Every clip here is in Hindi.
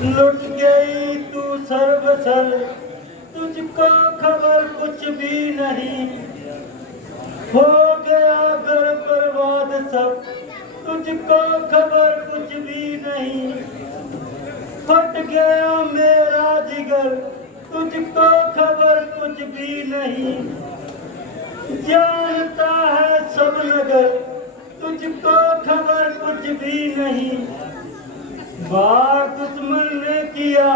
लुट गई तू सर्वसल, तुझको खबर कुछ भी नहीं। हो गया घर बर्बाद सब, तुझको खबर कुछ भी नहीं। फट गया मेरा जिगर, तुझको खबर कुछ भी नहीं। जानता है सब नगर, तुझको खबर कुछ भी नहीं। वार दुश्मन ने किया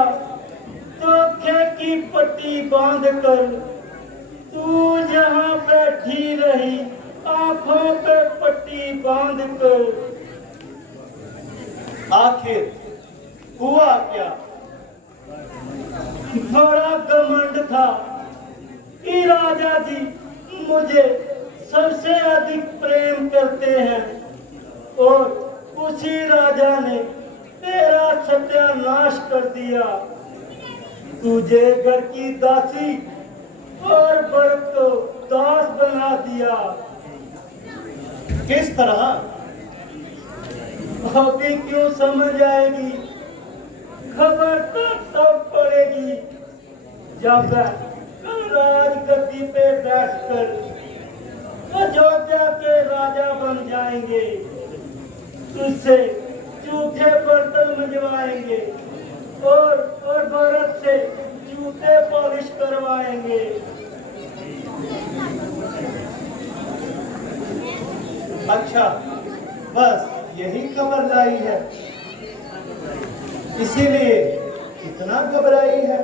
धोखे की पट्टी बांध कर, तू जहां बैठी रही आंखों पे पट्टी बांध कर। आखिर हुआ क्या? बड़ा घमंड था कि राजा जी मुझे सबसे अधिक प्रेम करते हैं, और उसी राजा ने तेरा सत्यानाश कर दिया। तुझे घर की दासी और भरत को दास बना दिया। किस तरह? अभी क्यों समझ आएगी, खबर तो तब पड़ेगी जब राजगद्दी पे बैठकर अयोध्या के राजा बन जाएंगे। तुझसे जूठे बर्तन मंजवाएंगे और भरत से जूते पॉलिश करवाएंगे। अच्छा, बस यही खबर लाई है, इसीलिए इतना घबराई है।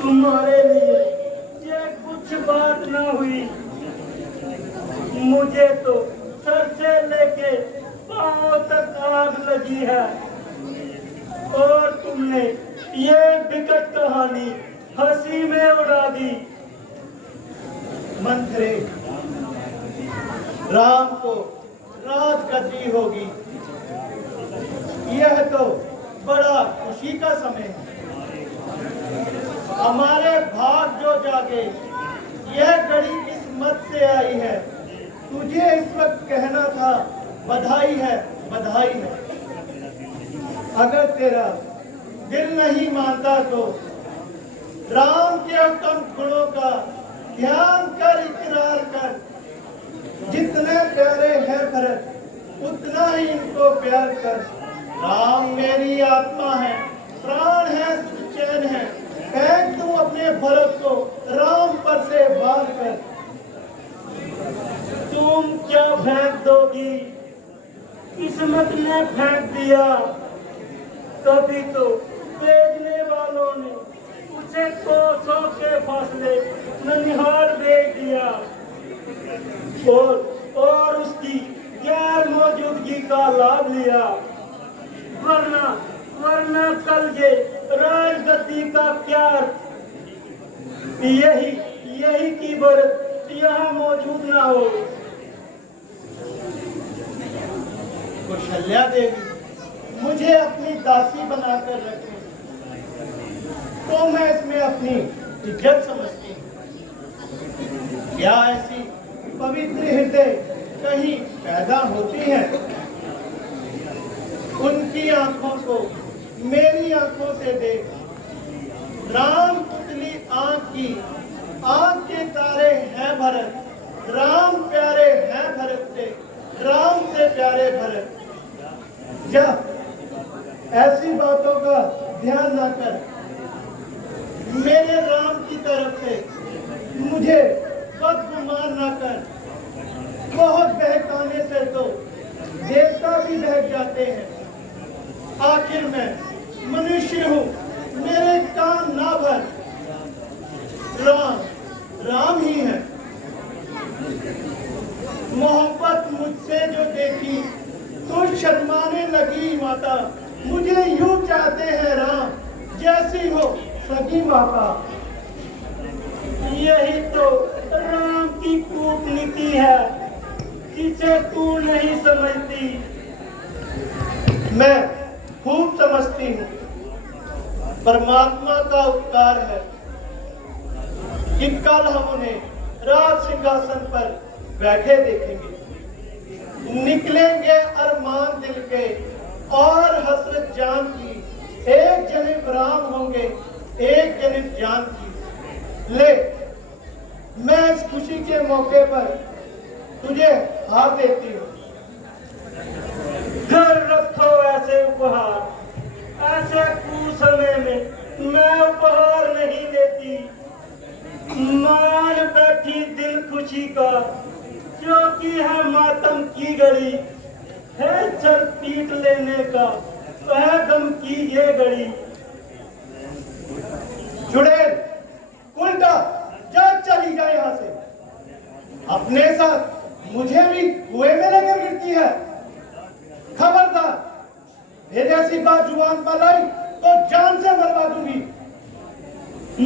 तुम्हारे लिए ये कुछ बात ना हुई, मुझे तो सर से लेके पांव तक आग लगी है, और तुमने ये विकट कहानी हंसी में उड़ा दी। मंत्री, राम को राजगद्दी होगी, यह तो बड़ा खुशी का समय है। हमारे भाग जो जागे, यह घड़ी किस्मत से आई है। तुझे इस वक्त कहना था बधाई है, बधाई है। अगर तेरा दिल नहीं मानता तो राम के उत्तम गुणों का ध्यान कर, इकरार कर। जितने प्यारे हैं भरत, उतना ही इनको प्यार कर। राम मेरी आत्मा है, प्राण है, सुचैन है। फेंक तू अपने भरत को राम पर से बार कर। तुम क्या फेंक दोगी, किस्मत ने फेंक दिया। तभी तो भेजने वालों ने उसे कोसों के फासले ननिहाल भेज दिया, और उसकी गैर मौजूदगी का लाभ लिया। वरना कल ये राजगद्दी का प्यार, यही की भरत यहाँ मौजूद ना हो। कौशल्या देवी मुझे अपनी दासी बनाकर रखे तो मैं इसमें अपनी इज्जत समझती हूँ। क्या ऐसी पवित्र हृदय कहीं पैदा होती है? उनकी आंखों को मेरी आंखों से देख। राम पुतली आंख के तारे हैं भरत। राम प्यारे हैं भरत से, राम से प्यारे भरत। जब ऐसी बातों का ध्यान न कर, मेरे राम की तरफ से मुझे बदगुमान न कर। बहुत बहकाने से तो देवता भी बहक जाते हैं। आखिर मैं मनुष्य हूँ, मेरे कान ना भर। राम ही है। मोहब्बत मुझसे जो देखी तो शर्माने लगी माता। मुझे यूं चाहते हैं राम, जैसी हो सगी माता। यही तो राम की कूटनीति है, जिसे तू नहीं समझती। मैं खूब समझती हूँ। परमात्मा का उपकार है कि कल हम उन्हें राज सिंहासन पर बैठे देखेंगे। निकलेंगे अरमान दिल के और हसरत जानकी, एक जनित राम होंगे, एक जनित जानकी। ले, मैं इस खुशी के मौके पर तुझे हार देती हूँ। घर रखो ऐसे उपहार, ऐसे कुसमय में मैं उपहार नहीं देती। मान बैठी दिल खुशी का, क्योंकि है मातम की घड़ी, है सर पीट लेने का, वह गम की ये घड़ी। चुड़ैल, उल्टा जा, चली जा यहाँ से। अपने साथ मुझे भी कुएं में लेकर गिरती है। खबरदार, ये जैसी बात जुबान पर आई तो जान से मरवा दूंगी।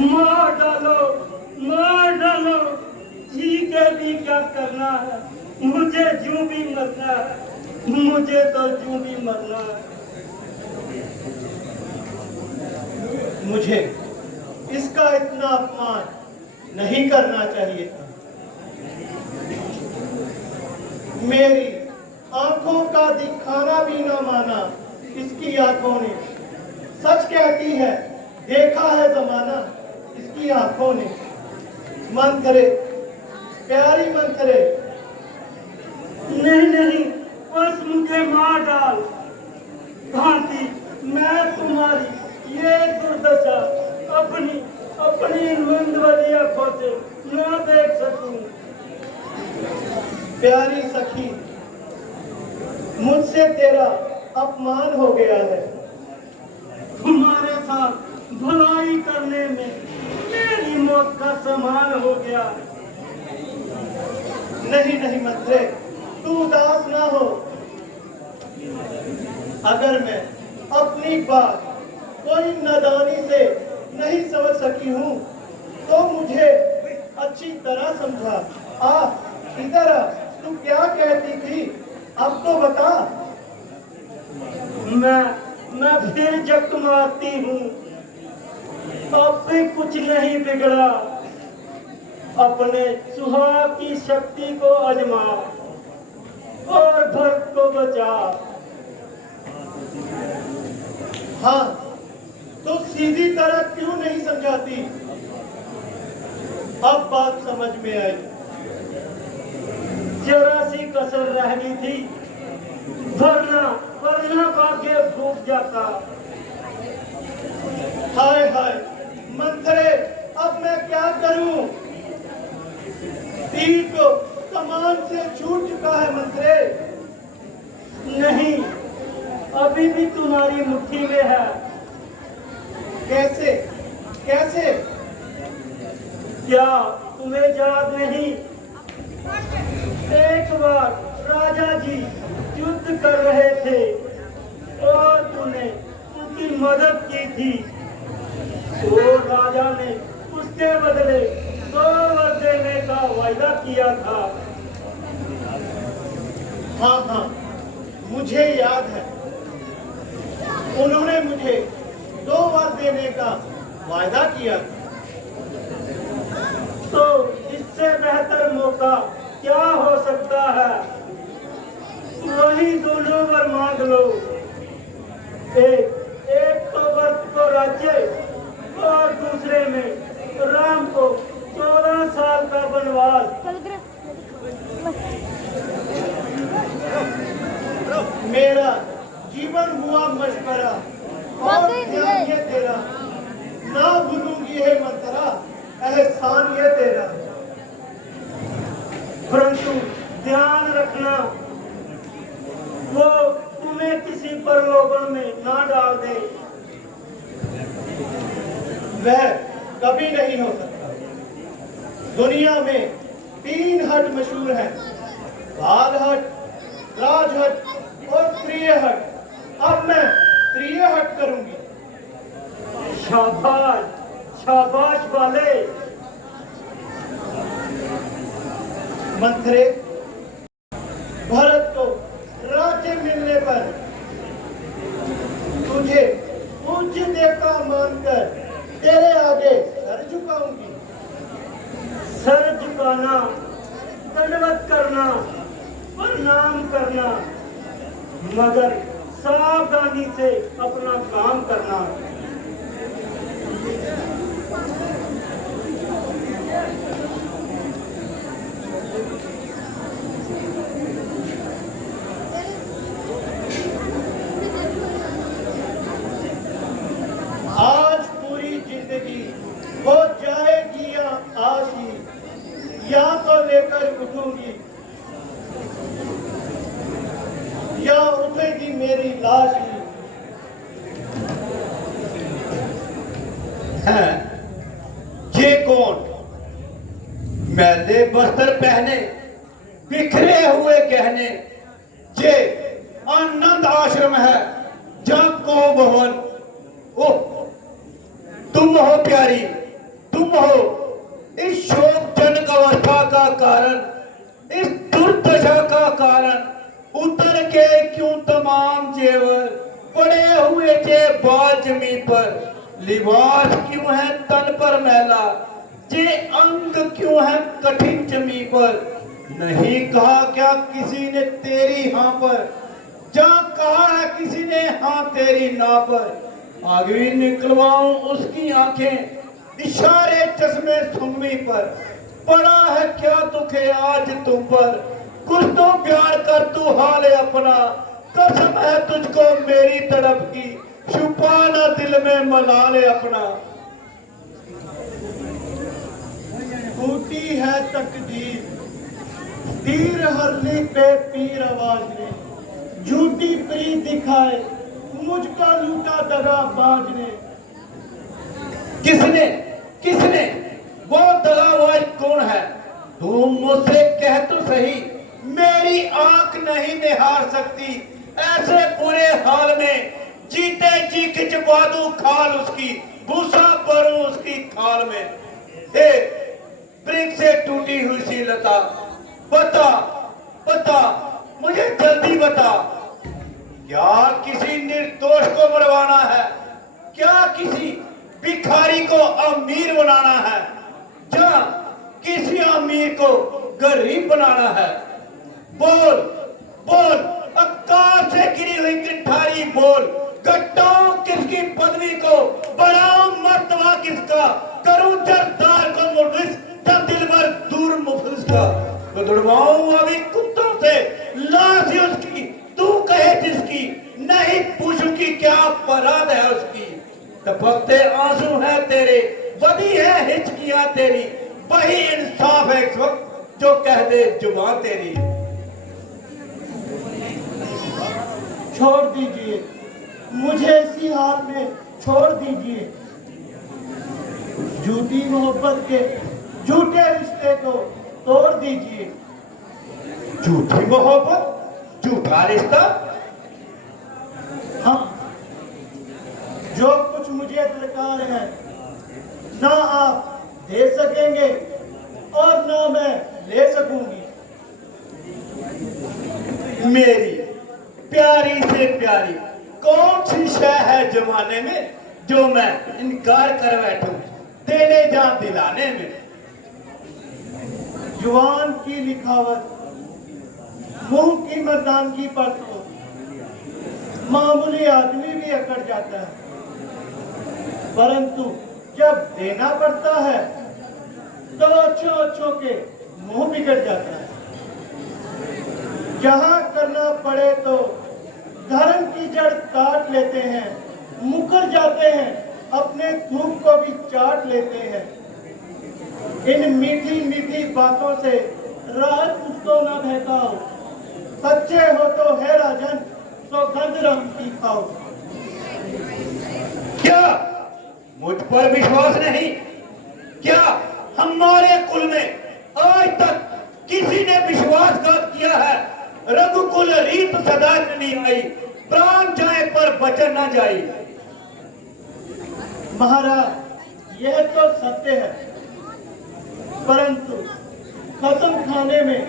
मार डालो, मार डालो, जी के भी क्या करना है, मुझे यूं भी मरना है, मुझे तो यूं भी मरना है। मुझे इसका इतना अपमान नहीं करना चाहिए था। मेरी आंखों का दिखाना भी ना माना इसकी आंखों ने। सच कहती है, देखा है जमाना इसकी आंखों ने। मंथरे, प्यारी मंथरे। नहीं नहीं, बस मुझे मार डाल। भांति मैं तुम्हारी ये दुर्दशा अपनी अपनी मंद वाली आंखों से न देख सकूं। प्यारी सखी, मुझसे तेरा अपमान हो गया है। तुम्हारे साथ भलाई करने में मेरी मौत का समान हो गया। नहीं नहीं मंत्रे, तू उदास ना हो। अगर मैं अपनी बात कोई नादानी से नहीं समझ सकी हूँ तो मुझे अच्छी तरह समझा। आ, इधर आ, तू क्या कहती थी, अब तो बता। मैं फिर जख्माती हूँ, अब भी कुछ नहीं बिगड़ा। अपने सुहाग की शक्ति को आजमा और भक्त को बचा। हाँ, तो सीधी तरह क्यों नहीं समझाती। अब बात समझ में आई। जरा सी कसर रह गई थी, वरना भाग्य फूट जाता। हाय हाय मंथरे, अब मैं क्या करूं। तीर तो कमान से छूट चुका है मंथरे। नहीं, अभी भी तुम्हारी मुट्ठी में है। कैसे कैसे? क्या तुम्हें याद नहीं, एक बार राजा जी युद्ध कर रहे थे और तूने उनकी मदद की थी। तो राजा ने उसके बदले 2 वर देने का वायदा किया था। हाँ हाँ, मुझे याद है। उन्होंने मुझे 2 वर देने का वायदा किया था। तो इससे बेहतर मौका क्या हो सकता है। वही दोनों वर मांग लो। एक तो वक्त को राज्य और दूसरे में राम को 14 साल का वनवास। मेरा जीवन हुआ मशवरा और ध्यान ये तेरा। ना भूलूंगी है मंत्रा, एहसान ये तेरा। परंतु ध्यान रखना, वो तुम्हें किसी प्रलोभन में ना डाल दे। वह कभी नहीं हो सकता। दुनिया में 3 हट मशहूर हैं, बाल हट, राजहट और प्रिय हट। अब मैं प्रिय हट करूंगी। शाबाश, शाबाश वाले। मंथरे, भरत को राज्य मिलने पर तुझे पूज्य देवता मानकर तेरे आगे सर झुकाऊंगी। सर झुकाना, दंडवत करना, प्रणाम करना, मगर सावधानी से अपना काम करना। आज पूरी जिंदगी वो जाएगी या आज ही, या तो लेकर उठूंगी या उठेगी मेरी लाश ही। हैं, ये कौन? मैले बस्तर पहने, बिखरे हुए गहने, ये आनंद आश्रम है जहाँ को भवन। ओह, तुम हो प्यारी, तुम हो इस शोकजनक अवस्था का कारण, इस दुर्दशा का कारण। उतर के क्यों तमाम जेवर पड़े हुए थे बाल जमी पर, लिबास क्यों है तन पर मैला, ये अंग क्यों है कठिन जमी पर। नहीं कहा क्या किसी ने तेरी हाँ पर, जहाँ कहा है किसी ने हाँ तेरी ना पर। आगे निकलवाऊं उसकी आंखें इशारे चश्मे सुनमी पर। पड़ा है क्या दुख है आज तुम पर, कुछ तो प्यार कर तू हाल अपना। कसम है तुझको मेरी तड़प की, छुपाना दिल में मला ले अपना। टूटी है तकदीर, तीर हरली पे पीर आवाज ने, झूठी प्रीत दिखाए मुझका लूटा दगाबाज ने। किसने किसने वो दगाबाज कौन है? तू मुझसे कह तो सही, मेरी आंख नहीं निहार सकती ऐसे बुरे हाल में। जीते जी खिंचवा दूं खाल उसकी, भूसा भरूं उसकी खाल में। हे वृक्ष से टूटी हुई सी लता, बता बता मुझे जल्दी बता, क्या किसी निर्दोष को मरवाना है? क्या किसी भिखारी को अमीर बनाना है? क्या किसी अमीर को गरीब बनाना है? बोल बोल, आकाश से गिरी हुई किठारी बोल। घटाऊं किसकी पदवी को, बढ़ाऊं मर्तबा किसका, करूं जरदार को मुफलिस, तब दिल भर दूर मुफलिस का। बदड़वाऊं अभी कुत्तों से लाश उसकी, तू कहे जिसकी, नहीं पूछूं कि क्या अपराध है उसकी। टपकते आंसू है तेरे, बदी है हिचकियां तेरी, वही इंसाफ है इस वक्त जो कह दे जुबान तेरी। छोड़ दीजिए मुझे इसी हाल में, छोड़ दीजिए झूठी मोहब्बत के झूठे रिश्ते को तोड़ दीजिए। झूठी मोहब्बत, झूठा रिश्ता? हाँ, जो कुछ मुझे दरकार है ना आप दे सकेंगे और ना मैं ले सकूंगी। मेरी प्यारी से प्यारी कौन सी शय है जमाने में जो मैं इनकार कर बैठूं देने जा दिलाने में। जुबान की लिखावट, मुंह की मर्दानगी पर तो मामूली आदमी भी अकड़ जाता है, परंतु जब देना पड़ता है तो अच्छों अच्छों के मुंह बिगड़ जाता है। जहां करना पड़े तो धर्म की जड़ काट लेते हैं, मुकर जाते हैं, अपने थूक को भी चाट लेते हैं। इन मीठी मीठी बातों से रात मुझको न बहकाओ, सच्चे हो तो है राजन, सौगंध रंग की खाओ। क्या मुझ पर विश्वास नहीं? क्या हमारे कुल में आज तक किसी ने विश्वासघात किया है? रघुकुल रीत सदा चली आई, प्राण जाए पर बचन न जाए। महाराज यह तो सत्य है, परंतु कसम खाने में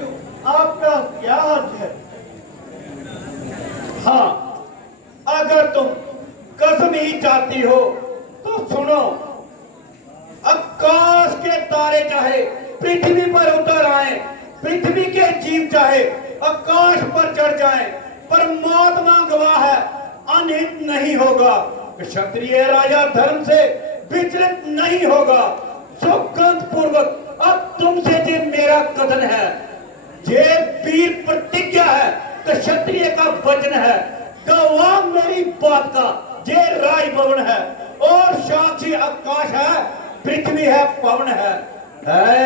आपका क्या हर्ज है? हाँ, अगर तुम कसम ही चाहती हो तो सुनो। आकाश के तारे चाहे पृथ्वी पर उतर आए, पृथ्वी के जीव चाहे आकाश पर चढ़ जाएं, परमात्मा गवाह है अनहित नहीं होगा, क्षत्रिय राजा धर्म से विचलित नहीं होगा। सुगंध पूर्वक अब तुमसे जे मेरा कथन है, जे वीर प्रतिज्ञा है, क्षत्रिय का वचन है, गवाह मेरी बात का जे राय भवन है, और साक्षी आकाश है, पृथ्वी है, पवन है।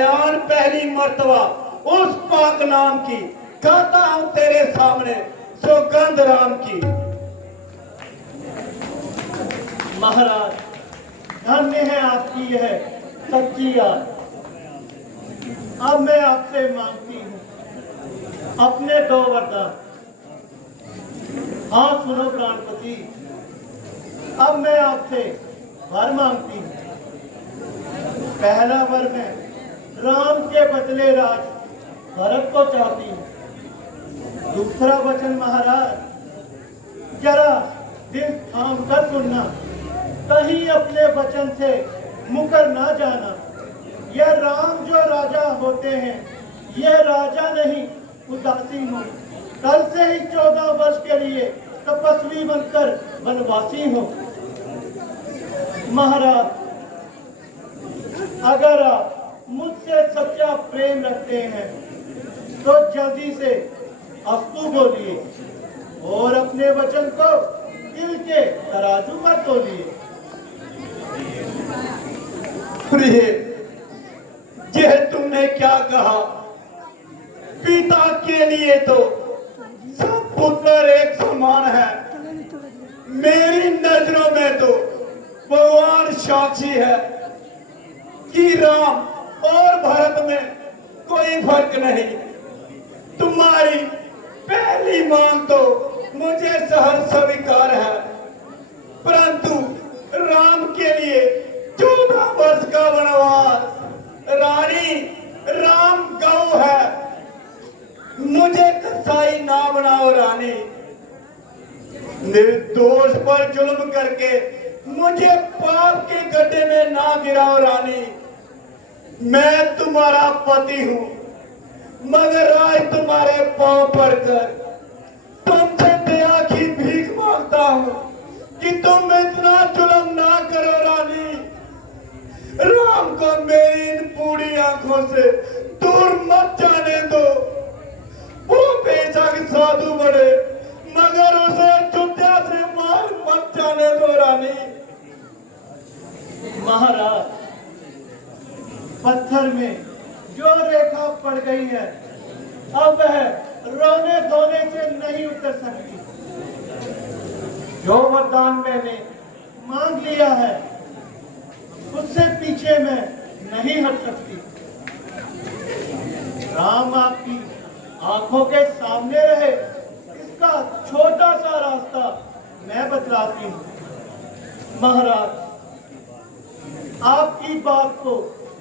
आन पहली मर्तबा उस पाक नाम की गाता हूं तेरे सामने, सुगंध राम की। महाराज, धन्य है आपकी यह सच्ची याद। अब मैं आपसे मांगती हूं अपने 2 वरदान। हाँ सुनो प्राणपति, अब मैं आपसे वर मांगती हूं। पहला वर मैं राम के बदले राज भरत को चाहती हूँ। दूसरा वचन महाराज, जरा दिल थाम कर सुनना, कहीं अपने वचन से मुकर ना जाना। यह राम जो राजा होते हैं, यह राजा नहीं उदासी हो। कल से ही 14 वर्ष के लिए तपस्वी बनकर वनवासी हो। महाराज, अगर आप मुझसे सच्चा प्रेम रखते हैं तो जल्दी से अस्तु बोलिए और अपने वचन को दिल के तराजू पर तोलिए। प्रिय, यह तुमने क्या कहा? पिता के लिए तो सब पुत्र एक समान है। मेरी नजरों में तो भगवान साक्षी है कि राम और भरत में कोई फर्क नहीं। तुम्हारी पहली मांग तो मुझे सहज स्वीकार है, परंतु राम के लिए 14 वर्ष का वनवास, रानी राम गौ है, मुझे कसाई ना बनाओ रानी। निर्दोष पर जुल्म करके मुझे पाप के गड्ढे में ना गिराओ रानी। मैं तुम्हारा पति हूं, मगर आज तुम्हारे पांव पड़कर तुमसे दया की भीख मांगता हूं कि तुम इतना जुल्म ना करो रानी। राम को मेरी इन बूढ़ी आंखों से दूर मत जाने दो। वो बेशक साधु बने, मगर उसे चुटिया से मार मत जाने दो रानी। महाराज, पत्थर में जो रेखा पड़ गई है, अब वह रोने धोने से नहीं उतर सकती। जो वरदान मैंने मांग लिया है, उससे पीछे मैं नहीं हट सकती। राम आपकी आंखों के सामने रहे, इसका छोटा सा रास्ता मैं बतलाती हूँ। महाराज, आपकी बात को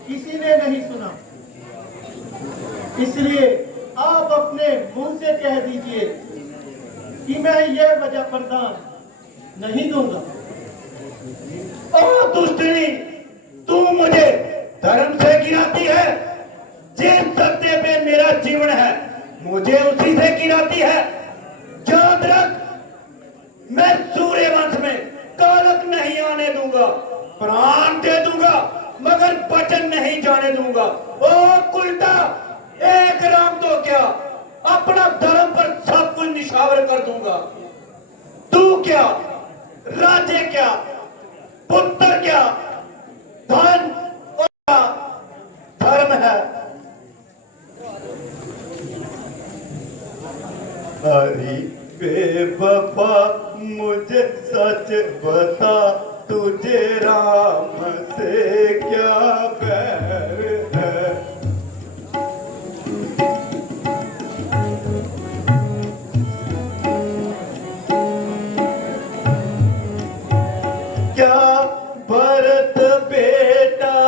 किसी ने नहीं सुना, इसलिए आप अपने मुंह से कह दीजिए कि मैं यह वजह वरदान नहीं दूंगा। ओ दुष्टनी, तू मुझे धर्म से गिराती है। जिस सत्य पे मेरा जीवन है, मुझे उसी से गिराती है। याद रख, मैं सूर्यवंश में कालक नहीं आने दूंगा। प्राण दे दूंगा, मगर वचन नहीं जाने दूंगा। ओ उल्टा, एक राम तो क्या, अपना धर्म पर सब कुछ निशावर कर दूंगा। तू क्या, राज्य क्या, पुत्र क्या, धन और धर्म है। हरी बेवफा, मुझे सच बता, तुझे राम से क्या बैर है? क्या भरत बेटा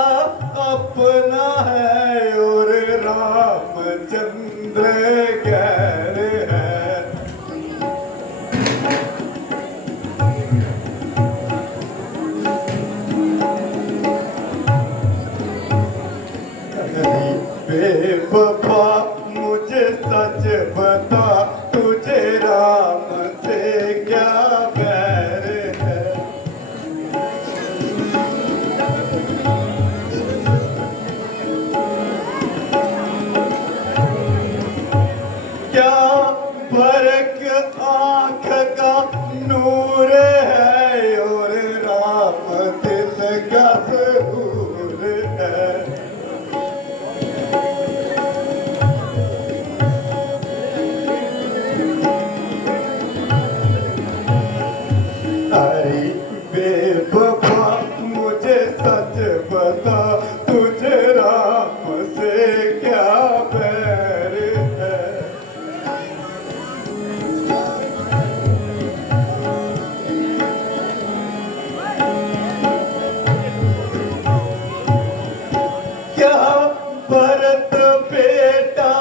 अपना है और रामचंद्र गैर है? नूर है और राम दिल का जरूर है। अरे बेवफा मुझे सच बता, तुझे राम से क्या बैर है। क्या भरत बेटा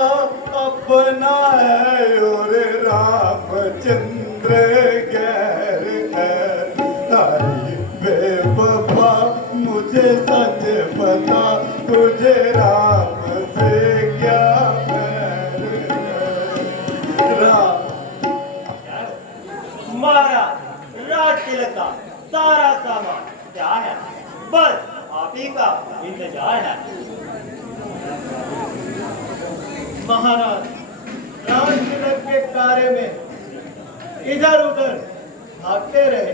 अपना है और रामचंद्र गैर है। हरी बेवफा मुझे सच बता, तुझे राम से क्या बैर है। राम मारा राज तिलक का सारा सामान क्या है, बस आप ही का इंतजार है। महाराज राज तिलक के कार्य में इधर उधर भागते रहे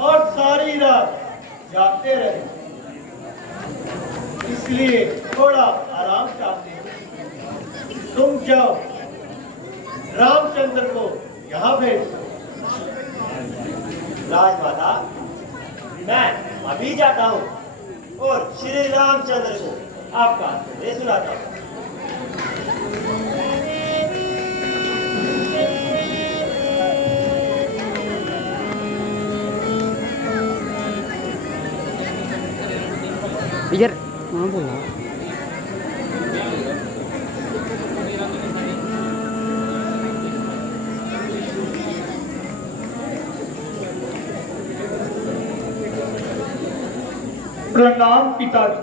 और सारी रात जागते रहे, इसलिए थोड़ा आराम चाहते हैं। तुम जाओ रामचंद्र को यहाँ भेज दो। राजमाता, मैं अभी जाता हूँ और श्री रामचंद्र को आपका संदेश सुनाता हूँ। यार वहाँ बोला प्रणाम पिताजी।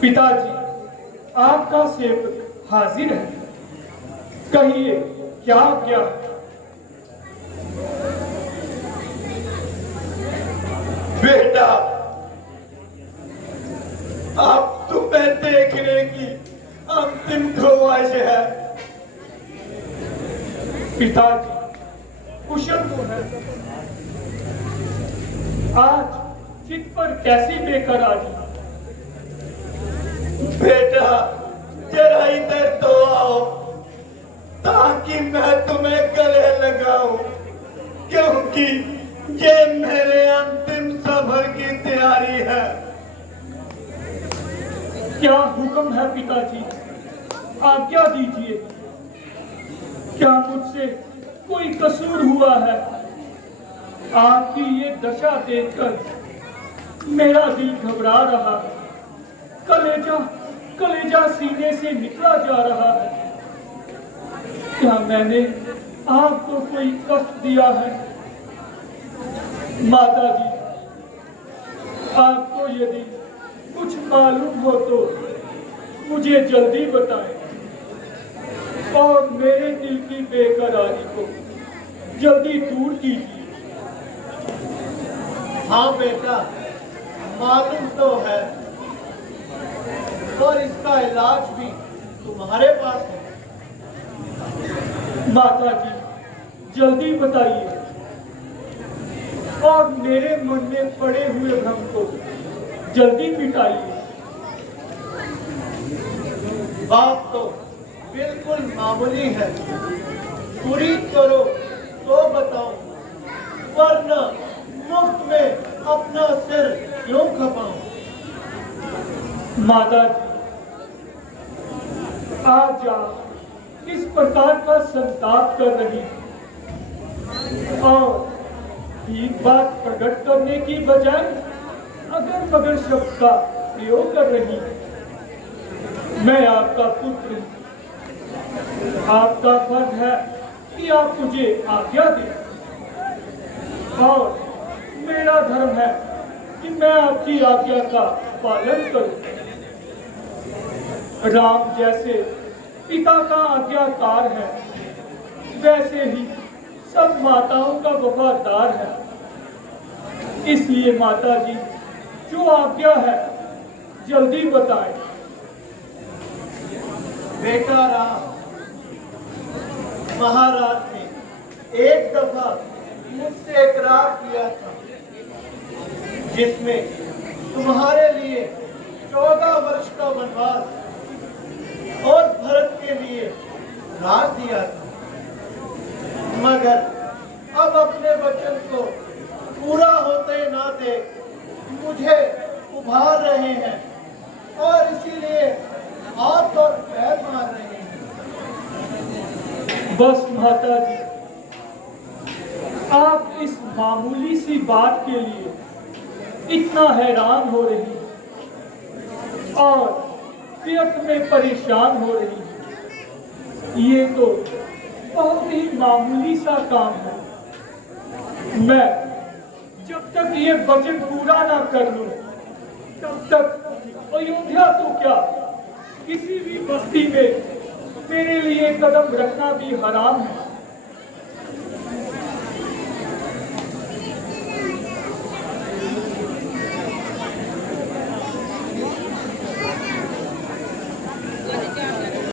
पिताजी, आपका सेवक हाजिर है, कहिए क्या क्या। बेटा, अब तुम्हें देखने की अंतिम ख्वाहिश है। पिताजी, कुशल तो है, आज चित पर कैसी बेकरारी। बेटा, जरा इधर तो आओ ताकि मैं तुम्हें गले लगाऊं, क्योंकि ये मेरे अंतिम सफर की तैयारी है। क्या हुक्म है पिताजी, आज्ञा दीजिए। क्या मुझसे कोई कसूर हुआ है? आपकी ये दशा देखकर मेरा दिल घबरा रहा है, कलेजा सीने से निकला जा रहा है। क्या मैंने आपको कोई कष्ट दिया है? माता जी, आपको यदि कुछ मालूम हो तो मुझे जल्दी बताएं और मेरे दिल की बेकरारी को जल्दी दूर कीजिए। हाँ बेटा, मालूम तो है और इसका इलाज भी तुम्हारे पास है। माता जी, जल्दी बताइए और मेरे मन में पड़े हुए भ्रम को जल्दी मिटाइए। बात तो बिल्कुल मामूली है, पूरी करो तो बताऊं, वरना मुफ्त में अपना सिर क्यों खपाऊं। माता जी, आज आप किस प्रकार का संताप कर रही हैं और एक बात प्रकट करने की बजाय अगर मगर शब्द का प्रयोग कर रही हैं। मैं आपका पुत्र हूं, आपका फर्ज है कि आप मुझे आज्ञा दें और मेरा धर्म है कि मैं आपकी आज्ञा का पालन करूं। राम जैसे पिता का आज्ञाकार है, वैसे ही सब माताओं का वफादार है। इसलिए माता जी, जो आज्ञा है जल्दी बताएं। बेटा राम, महाराज ने एक दफा मुझसे इकरार किया था, जिसमें तुम्हारे लिए 14 वर्ष का वनवास और भरत के लिए राज दिया था, मगर अब अपने वचन को पूरा होते नाते मुझे उभार रहे हैं और इसीलिए हाथ और पैर मार रहे हैं। बस माता जी, आप इस मामूली सी बात के लिए इतना हैरान हो रही हैं और व्यर्थ में परेशान हो रही हैं। ये तो बहुत ही मामूली सा काम है। मैं जब तक ये बजट पूरा ना कर लूं, तब तक अयोध्या तो क्या, किसी भी बस्ती में मेरे लिए कदम रखना भी हराम है।